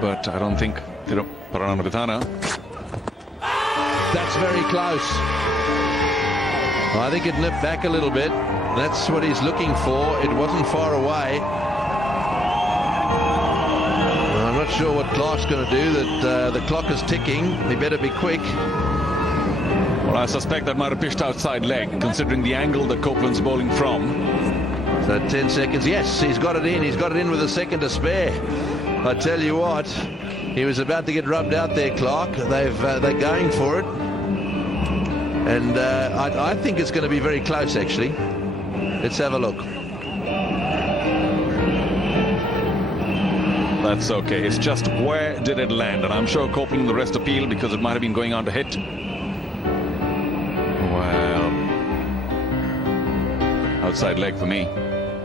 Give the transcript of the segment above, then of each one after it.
but I don't think Paranamaritana. That's very close. I think it nipped back a little bit. That's what he's looking for. It wasn't far away. I'm not sure what Clark's going to do. That the clock is ticking. He better be quick. Well, I suspect that might have pitched outside leg, considering the angle that Copeland's bowling from. So 10 seconds. Yes, he's got it in. He's got it in with a second to spare. I tell you what, he was about to get rubbed out there, Clark. They're going for it. And I think it's going to be very close, actually. Let's have a look. That's okay. It's just where did it land? And I'm sure Copeland and the rest appeal because it might have been going on to hit. Well, outside leg for me.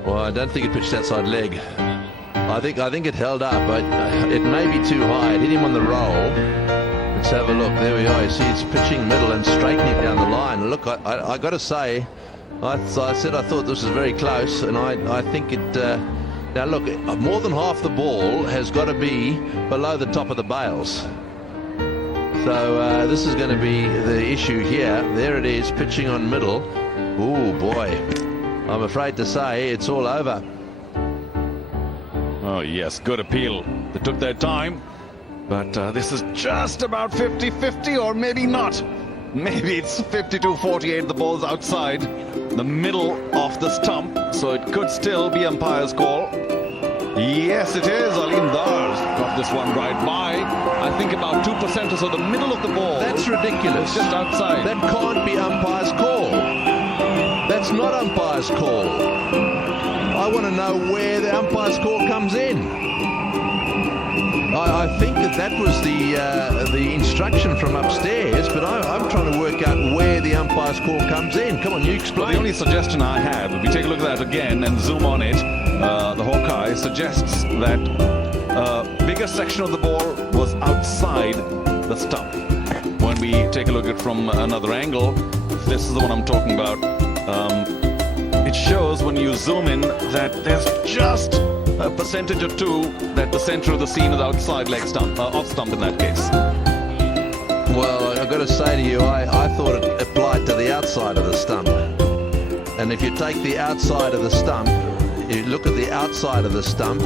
Well, I don't think it pitched outside leg. I think it held up, but it may be too high. It hit him on the roll. Let's have a look. There we are. You see, it's pitching middle and straightening down the line. Look, I got to say, I said I thought this was very close, and I think it. Now look, more than half the ball has got to be below the top of the bails. So this is going to be the issue here. There it is, pitching on middle. Ooh, boy. I'm afraid to say it's all over. Oh, yes, good appeal. They took their time, but this is just about 50-50, or maybe not. Maybe it's 52-48. The ball's outside the middle of the stump, so it could still be umpire's call. Yes, it is. Alim Dar got this one right by, I think, about 2% or so, the middle of the ball. That's ridiculous. Just outside. That can't be umpire's call. That's not umpire's call. I want to know where the umpire's call comes in. I think that was the instruction from upstairs, but I'm trying to work out where the umpire's call comes in. Come on, you explain. Well, the only suggestion I have, if we take a look at that again and zoom on it, the Hawkeye suggests that bigger section of the ball was outside the stump. When we take a look at it from another angle, this is the one I'm talking about. It shows when you zoom in that there's just a percentage or two that the center of the scene is outside leg stump, off stump in that case. Well, I've got to say to you, I thought it applied to the outside of the stump. And if you take the outside of the stump, you look at the outside of the stump,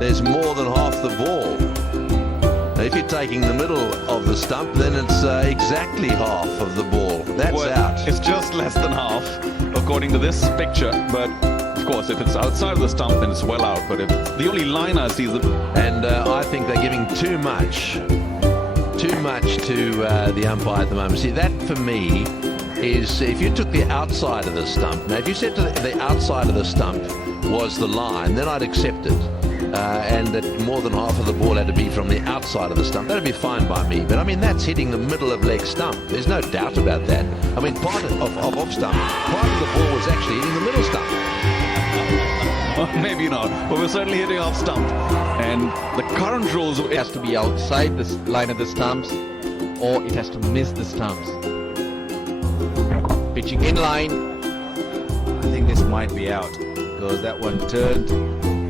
there's more than half the ball. Now, if you're taking the middle of the stump, then it's exactly half of the ball. That's out. It's just less than half, according to this picture, but of course, if it's outside of the stump, then it's well out. But if the only line I see is and I think they're giving too much to the umpire at the moment. See, that for me is if you took the outside of the stump. Now, if you said to the outside of the stump was the line, then I'd accept it. And that more than half of the ball had to be from the outside of the stump. That'd be fine by me. But I mean, that's hitting the middle of leg stump. There's no doubt about that. I mean, part of off stump, part of the ball was actually hitting the middle stump. Well, maybe not, but we're certainly hitting off stump. And the current rules, it has to be outside the line of the stumps, or it has to miss the stumps. Pitching in line. I think this might be out because that one turned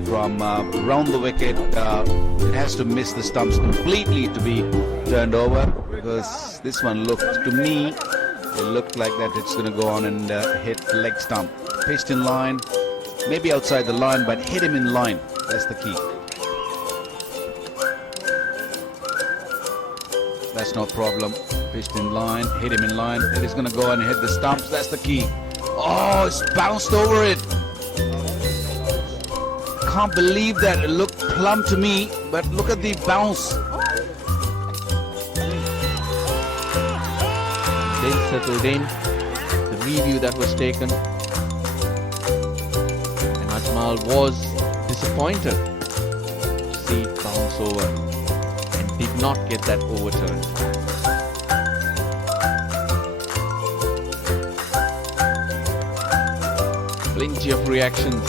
from around the wicket. It has to miss the stumps completely to be turned over, because this one looked to me, it looked like that it's going to go on and hit the leg stump. Pitched in line, maybe outside the line, but hit him in line. That's the key. That's no problem. Pitched in line, hit him in line. It is going to go and hit the stumps. That's the key. Oh, it's bounced over it. Can't believe that. It looked plumb to me, but look at the bounce. Then settled in. The review that was taken. And Ajmal was disappointed to see it bounce over and did not get that overturned. Plenty of reactions